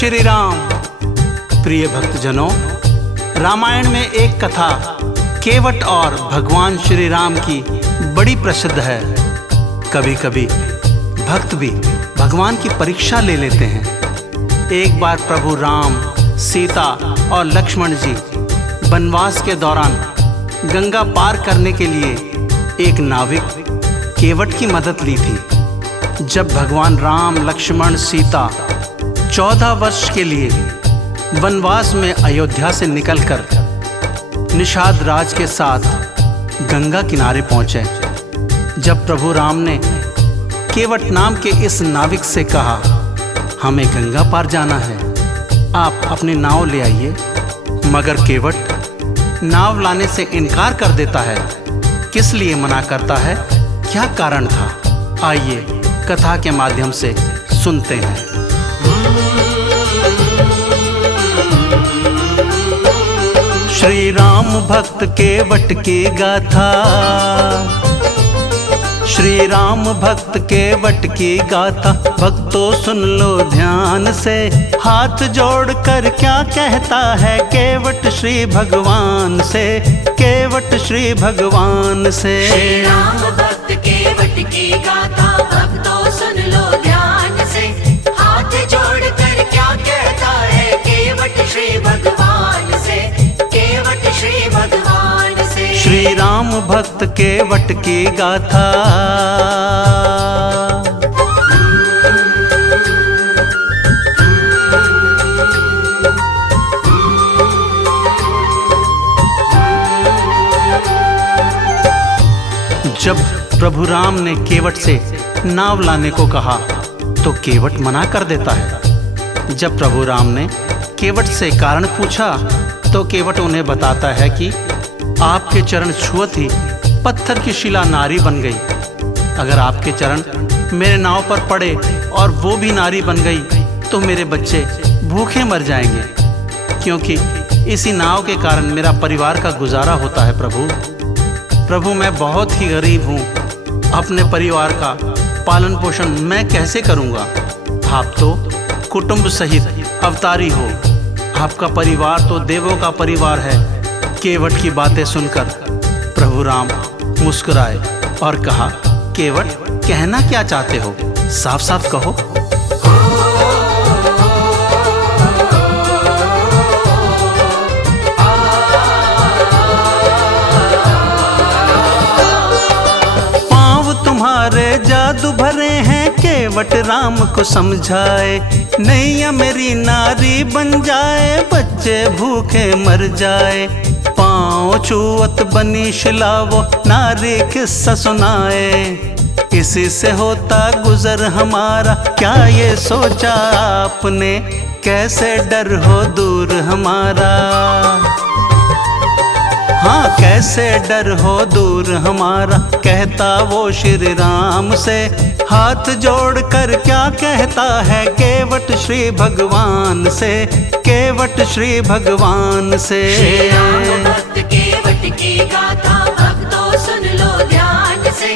श्री राम। प्रिय भक्तजनों, रामायण में एक कथा केवट और भगवान श्री राम की बड़ी प्रसिद्ध है। कभी कभी भक्त भी भगवान की परीक्षा ले लेते हैं। एक बार प्रभु राम, सीता और लक्ष्मण जी वनवास के दौरान गंगा पार करने के लिए एक नाविक केवट की मदद ली थी। जब भगवान राम, लक्ष्मण, सीता 14 वर्ष के लिए वनवास में अयोध्या से निकलकर निषाद राज के साथ गंगा किनारे पहुंचे, जब प्रभु राम ने केवट नाम के इस नाविक से कहा, हमें गंगा पार जाना है, आप अपनी नाव ले आइए, मगर केवट नाव लाने से इनकार कर देता है। किस लिए मना करता है, क्या कारण था? आइए कथा के माध्यम से सुनते हैं। श्री राम भक्त केवट की गाथा, श्री राम भक्त केवट की गाथा, भक्तों सुन लो ध्यान से। हाथ जोड़कर क्या कहता है केवट श्री भगवान से, केवट श्री भगवान से। श्री राम भक्त केवट की गाथा, भक्तों सुन लो ध्यान से। हाथ जोड़कर क्या कहता है केवट श्री भगवान से, केवट श्री भगवान से। श्री राम भक्त केवट की गाथा। जब प्रभु राम ने केवट से नाव लाने को कहा तो केवट मना कर देता है। जब प्रभु राम ने केवट से कारण पूछा तो केवट उन्हें बताता है कि आपके चरण छुअत ही पत्थर की शिला नारी बन गई। अगर आपके चरण मेरे नाव पर पड़े और वो भी नारी बन गई तो मेरे बच्चे भूखे मर जाएंगे, क्योंकि इसी नाव के कारण मेरा परिवार का गुजारा होता है। प्रभु मैं बहुत ही गरीब हूँ, अपने परिवार का पालन पोषण मैं कैसे करूँगा? आप तो कुटुंब सहित अवतारी हो, आपका परिवार तो देवों का परिवार है। केवट की बातें सुनकर प्रभु राम मुस्कुराए और कहा, केवट कहना क्या चाहते हो, साफ साफ कहो। पाँव तुम्हारे जादू भरे हैं, केवट राम को समझाए। नैया मेरी नारी बन जाए, बच्चे भूखे मर जाए। पाँव छुअत बनी शिला वो नारी किस्सा सुनाए। इसी से होता गुजर हमारा, क्या ये सोचा आपने, कैसे डर हो दूर हमारा। हाँ, कैसे डर हो दूर हमारा, कहता वो श्री राम से। हाथ जोड़कर क्या कहता है केवट श्री भगवान से, केवट श्री भगवान से। श्री राम भक्त केवट की गाथा, भक्तों सुन लो ध्यान से।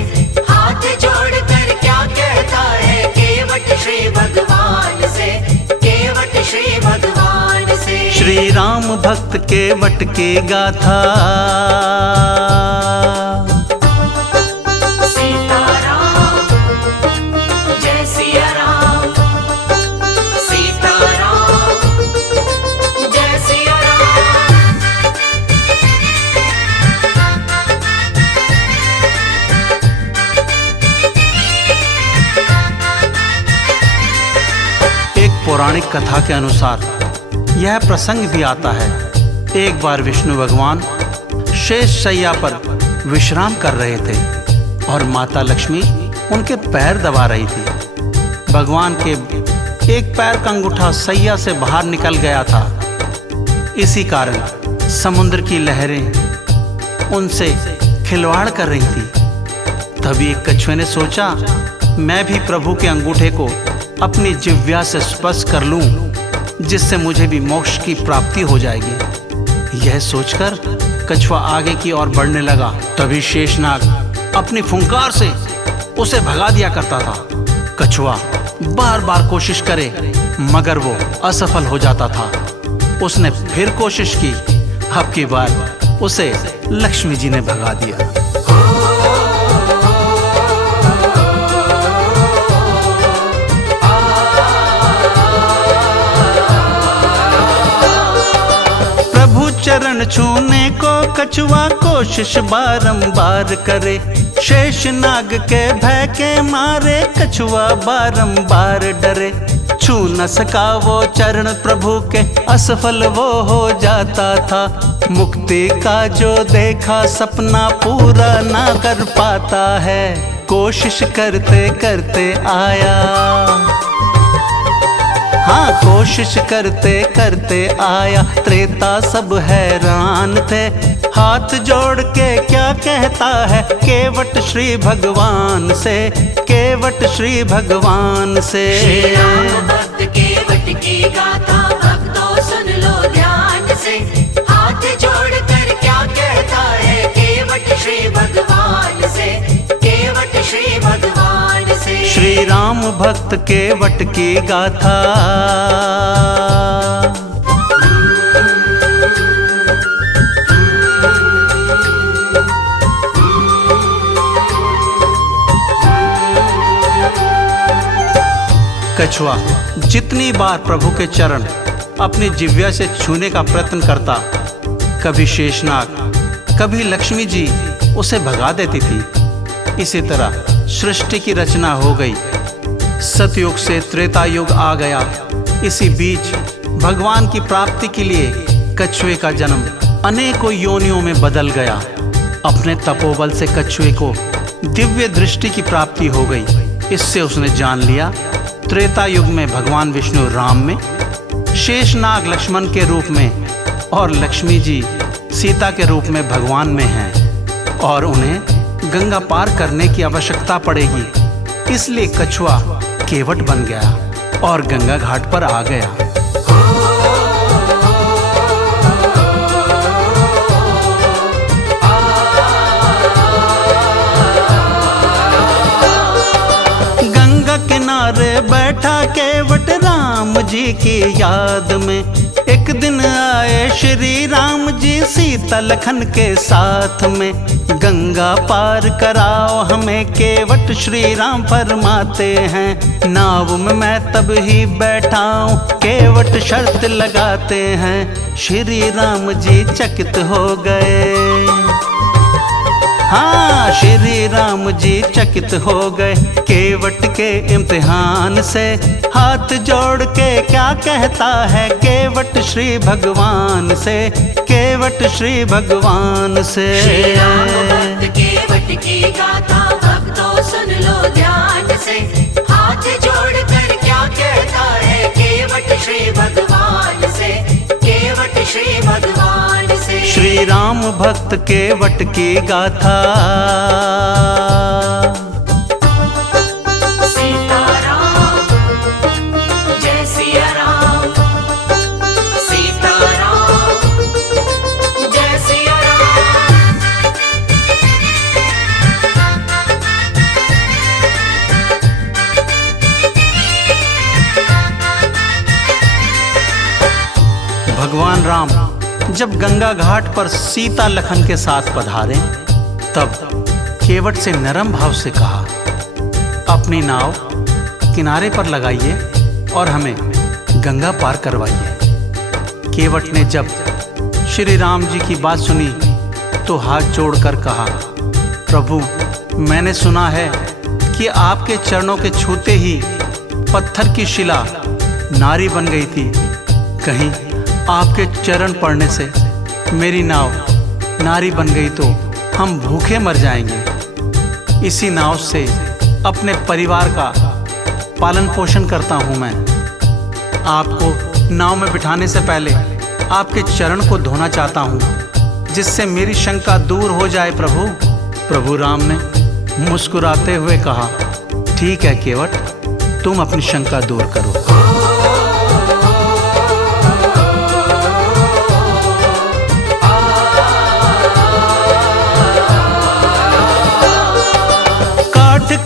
हाथ जोड़कर क्या कहता है केवट श्री भगवान से, केवट श्री भगवान से। श्री राम भक्त केवट की गाथा। सीताराम जय सिया राम, सीताराम जय सिया राम। एक पौराणिक कथा के अनुसार यह प्रसंग भी आता है। एक बार विष्णु भगवान शेष शैया पर विश्राम कर रहे थे और माता लक्ष्मी उनके पैर दबा रही थी। भगवान के एक पैर का अंगूठा सैया से बाहर निकल गया था। इसी कारण समुद्र की लहरें उनसे खिलवाड़ कर रही थी। तभी एक कछुए ने सोचा, मैं भी प्रभु के अंगूठे को अपनी जिह्वा से स्पर्श कर लूं, जिससे मुझे भी मोक्ष की प्राप्ति हो जाएगी। यह सोचकर कछुआ आगे की ओर बढ़ने लगा। तभी शेषनाग अपनी फुंकार से उसे भगा दिया करता था। कछुआ बार बार कोशिश करे मगर वो असफल हो जाता था। उसने फिर कोशिश की। अब की बार उसे लक्ष्मी जी ने भगा दिया। प्रभु चरण छूने को कछुआ कोशिश बारंबार करे। शेष नाग के भय के मारे कछुआ बारंबार डरे। छू न सका वो चरण प्रभु के, असफल वो हो जाता था। मुक्ति का जो देखा सपना पूरा ना कर पाता है। कोशिश करते करते आया, हाँ कोशिश करते करते आया। त्रेता सब हैरान थे, हाथ जोड़ के क्या कहता है केवट श्री भगवान से, केवट श्री भगवान से। श्री राम भक्त केवट की गाथा भक्तों सुन लो ध्यान से। हाथ जोड़ कर क्या कहता है केवट श्री भगवान से, केवट श्री भगवान से। श्री राम भक्त केवट की गाथा। कछुआ जितनी बार प्रभु के चरण अपनी जिह्वा से छूने का प्रयत्न करता, कभी शेषनाग कभी लक्ष्मी जी उसे भगा देती थी। इसी तरह सृष्टि की रचना हो गई। सतयुग से त्रेता युग आ गया। इसी बीच भगवान की प्राप्ति के लिए कछुए का जन्म अनेकों योनियों में बदल गया। अपने तपोबल से कछुए को दिव्य दृष्टि की प्राप्ति हो गई। इससे उसने जान लिया त्रेता युग में भगवान विष्णु राम में, शेषनाग लक्ष्मण के रूप में और लक्ष्मी जी सीता के रूप में भगवान में हैं और उन्हें गंगा पार करने की आवश्यकता पड़ेगी। इसलिए कछुआ केवट बन गया और गंगा घाट पर आ गया। गंगा किनारे बैठा केवट राम जी की याद में। एक दिन आए श्री राम जी सीता लखन के साथ में। गंगा पार कराओ हमें केवट श्री राम फरमाते हैं। नाव में मैं तब ही बैठा हूँ केवट शर्त लगाते हैं। श्री राम जी चकित हो गए, हाँ श्री राम जी चकित हो गए केवट के इम्तिहान से। हाथ जोड़ के क्या कहता है केवट श्री भगवान से, केवट श्री भगवान से। श्री राम भक्त केवट की गाथा भक्तों सुन लो ध्यान से। हाथ जोड़ कर क्या कहता है केवट श्री भगवान से, केवट श्री भगवान से। श्री राम भक्त केवट की गाथा। सीताराम जय सिया राम, सीताराम जय सिया राम। भगवान राम जब गंगा घाट पर सीता लखन के साथ पधारे, तब केवट से नरम भाव से कहा, अपनी नाव किनारे पर लगाइए और हमें गंगा पार करवाइए। केवट ने जब श्री राम जी की बात सुनी तो हाथ जोड़कर कहा, प्रभु मैंने सुना है कि आपके चरणों के छूते ही पत्थर की शिला नारी बन गई थी। कहीं आपके चरण पड़ने से मेरी नाव नारी बन गई तो हम भूखे मर जाएंगे। इसी नाव से अपने परिवार का पालन पोषण करता हूँ मैं। आपको नाव में बिठाने से पहले आपके चरण को धोना चाहता हूँ, जिससे मेरी शंका दूर हो जाए प्रभु। प्रभु राम ने मुस्कुराते हुए कहा, ठीक है केवट, तुम अपनी शंका दूर करो।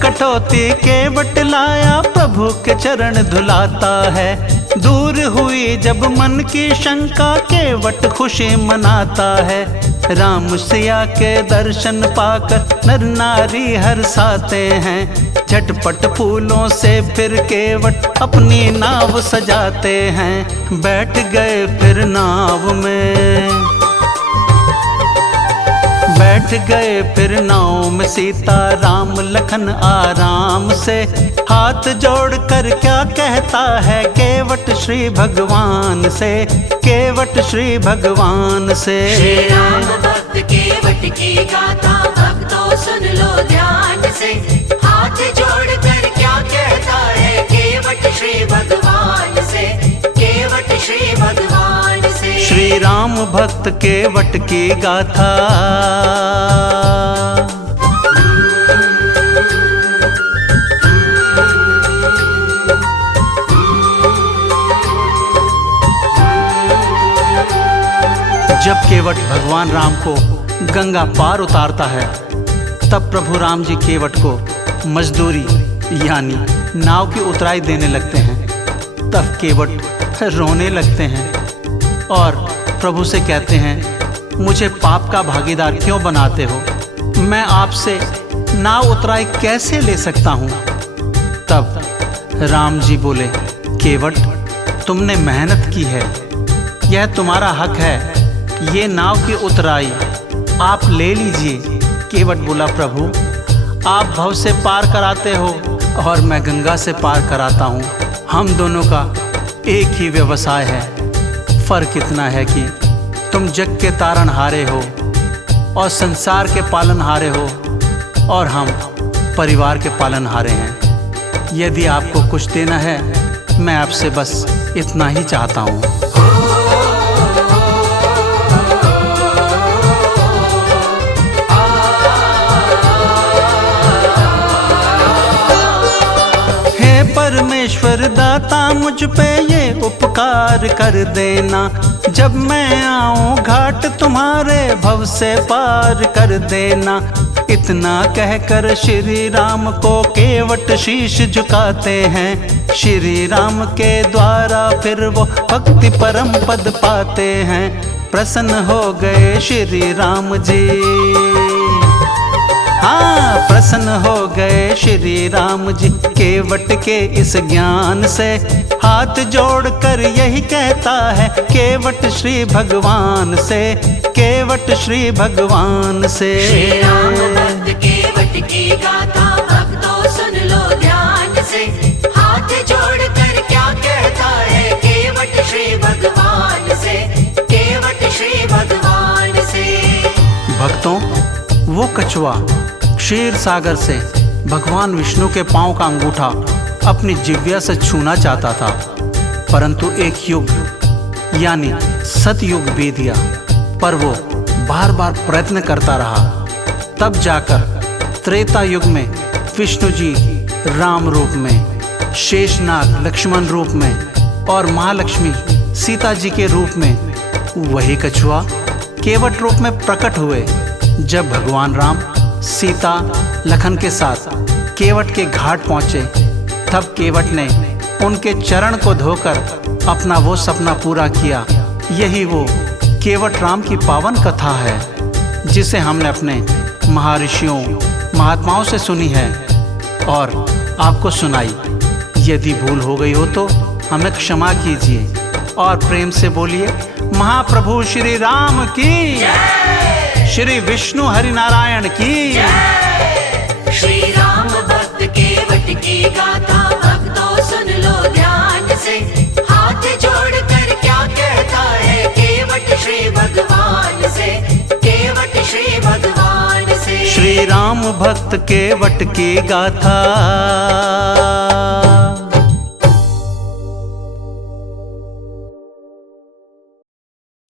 कटौती केवट लाया प्रभु के चरण धुलाता है। दूर हुई जब मन की शंका, केवट खुशी मनाता है। राम सिया के दर्शन पाकर नर नारी हर्षाते हैं। झटपट फूलों से फिर केवट अपनी नाव सजाते हैं। बैठ गए फिर नाव में, बैठ गए फिर नाव में सीता राम लखन आराम से। हाथ जोड़कर क्या कहता है केवट श्री भगवान से, केवट श्री भगवान से। श्री राम भक्त केवट की गाथा भक्तों सुन लो ध्यान से। हाथ जोड़कर क्या कहता है केवट श्री भगवान से, केवट श्री भगवान से। श्री राम भक्त केवट की गाथा। जब केवट भगवान राम को गंगा पार उतारता है, तब प्रभु राम जी केवट को मजदूरी यानी नाव की उतराई देने लगते हैं। तब केवट रोने लगते हैं और प्रभु से कहते हैं, मुझे पाप का भागीदार क्यों बनाते हो? मैं आपसे नाव उतराई कैसे ले सकता हूँ? तब राम जी बोले, केवट तुमने मेहनत की है, यह तुम्हारा हक है, ये नाव की उतराई आप ले लीजिए। केवट बोला, प्रभु आप भव से पार कराते हो और मैं गंगा से पार कराता हूँ। हम दोनों का एक ही व्यवसाय है। फर्क इतना है कि तुम जग के तारनहारे हो और संसार के पालनहारे हो और हम परिवार के पालनहारे हैं। यदि आपको कुछ देना है, मैं आपसे बस इतना ही चाहता हूँ। परमेश्वर दाता मुझ पे ये उपकार कर देना, जब मैं आऊं घाट तुम्हारे भव से पार कर देना। इतना कहकर श्री राम को केवट शीश झुकाते हैं। श्री राम के द्वारा फिर वो भक्ति परम पद पाते हैं। प्रसन्न हो गए श्री राम जी, हाँ प्रसन्न हो गए श्री राम जी केवट के इस ज्ञान से। हाथ जोड़कर यही कहता है केवट श्री भगवान से, केवट श्री भगवान से। श्री राम भक्त केवट की गाथा भक्तों सुन लो ध्यान से। हाथ जोड़कर क्या कहता है केवट श्री भगवान से, केवट श्री भगवान से। भक्तों, वो कछुआ क्षीर सागर से भगवान विष्णु के पांव का अंगूठा अपनी जिह्वा से छूना चाहता था, परंतु एक युग यानी सतयुग बीत गया, पर वो बार बार प्रयत्न करता रहा। तब जाकर त्रेता युग में विष्णु जी राम रूप में, शेषनाग लक्ष्मण रूप में और महालक्ष्मी सीता जी के रूप में वही कछुआ केवट रूप में प्रकट हुए। जब भगवान राम सीता लखन के साथ केवट के घाट पहुंचे, तब केवट ने उनके चरण को धोकर अपना वो सपना पूरा किया। यही वो केवट राम की पावन कथा है, जिसे हमने अपने महर्षियों महात्माओं से सुनी है और आपको सुनाई। यदि भूल हो गई हो तो हमें क्षमा कीजिए और प्रेम से बोलिए, महाप्रभु श्री राम की, श्री विष्णु हरि नारायण की। श्री राम भक्त केवट की गाथा भक्तों सुन लो ध्यान से। हाथ जोड़कर क्या कहता है केवट श्री भगवान से, केवट श्री भगवान से। श्री राम भक्त केवट की गाथा।